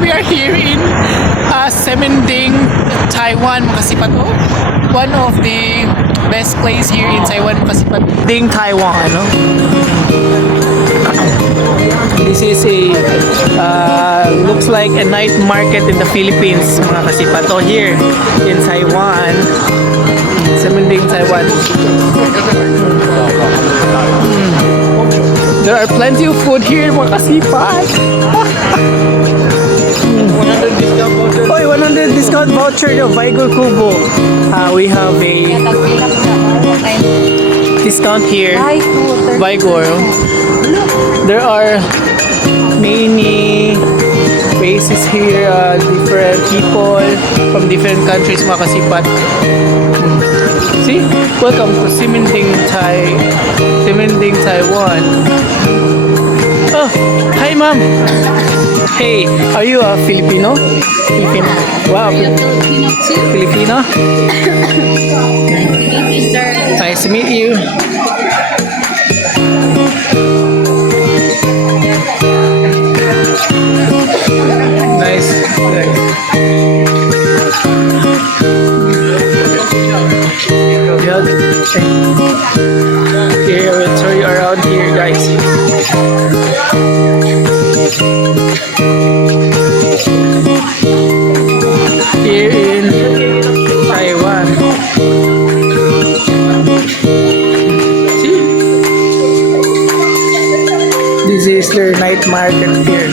we are here in Semending, Taiwan, mga kasipat. Oh, one of the best place here in Taiwan, mga kasipat. Ding Taiwan, ano? This is a looks like a night market in the Philippines, mga kasipat. Oh, here in Taiwan, Semending, Taiwan. There are plenty of food here, mga kasipat. 100 discount voucher of Vigor Kubo. We have a discount here. Vigor. There are many races here, different people from different countries, mga kasipat. See? Welcome to Semending, Taiwan. Oh, hi ma'am. Hey, are you a Filipino? Filipino. Wow. Filipino? Nice to meet you. Nice. Here, we'll show you around here, guys. Here in Taiwan. See? This is their night market here.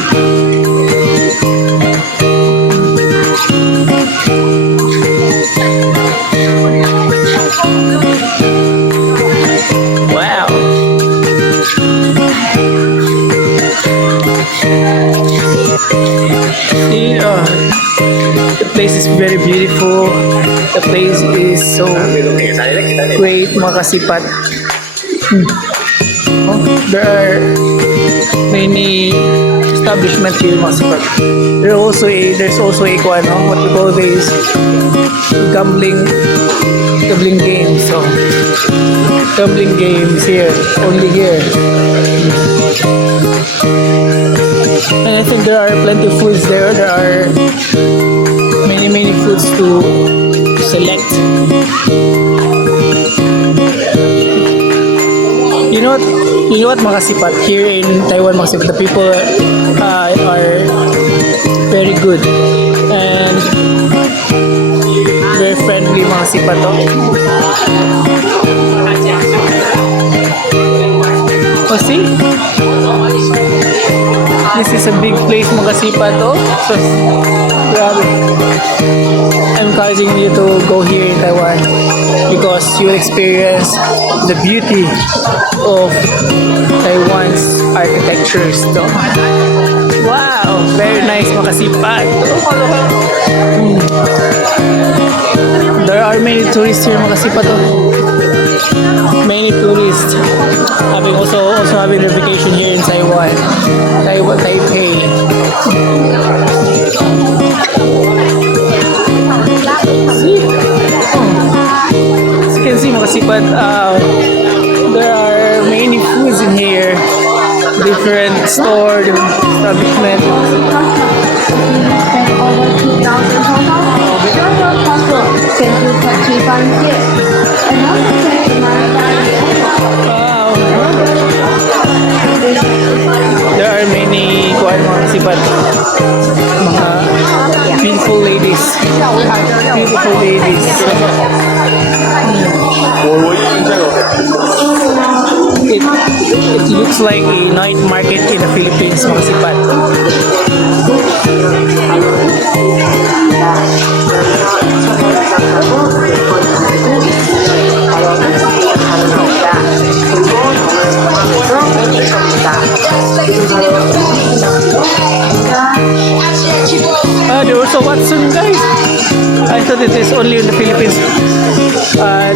Wow. See, the place is very beautiful. The place is so great, mga kasipat. Oh, there are many establishments here, mga kasipat. There's also a what we call this gambling games. So gambling games here, only here. And I think there are plenty of foods there. There are many foods to select. You know what, mga kasipat, here in Taiwan, mga kasipat, the people are very good and very friendly, mga kasipat. Oh, see? This is a big place, mga kasipat. So, grabe. I'm encouraging you to go here in Taiwan because you will experience the beauty of Taiwan's architecture. So, wow, very nice, mga kasipat. There are many tourists here, mga kasipat. Many tourists also having their vacation here in Taiwan, Taipei. See? As you can see, mga kasipat, there are many foods in here, different store, different establishment. Wow. There are many mga kasipat, mga beautiful ladies. Beautiful ladies. It looks like a night market in the Philippines, mga kasipat. There was a Watson, guys. I thought it is only in the Philippines.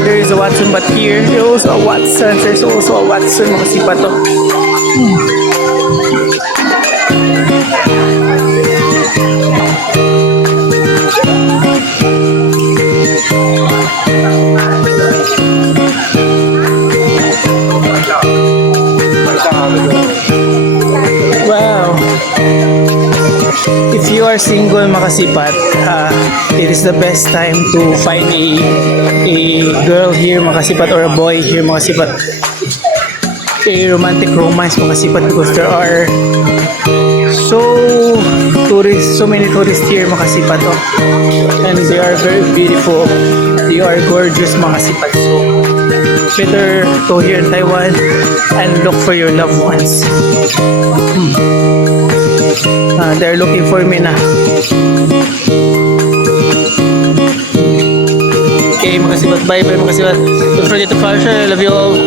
There is a Watson, but here there's also a Watson. There's also a Watson, mga kasipat. are single makasipat, it is the best time to find a girl here makasipat or a boy here makasipat. A romantic romance makasipat because there are so many tourists here makasipat, oh. And they are very beautiful. They are gorgeous makasipat. So better go here in Taiwan and look for your loved ones. They're looking for me na. Okay, makasipat. Bye bye makasipat. Don't forget to follow. I love you all.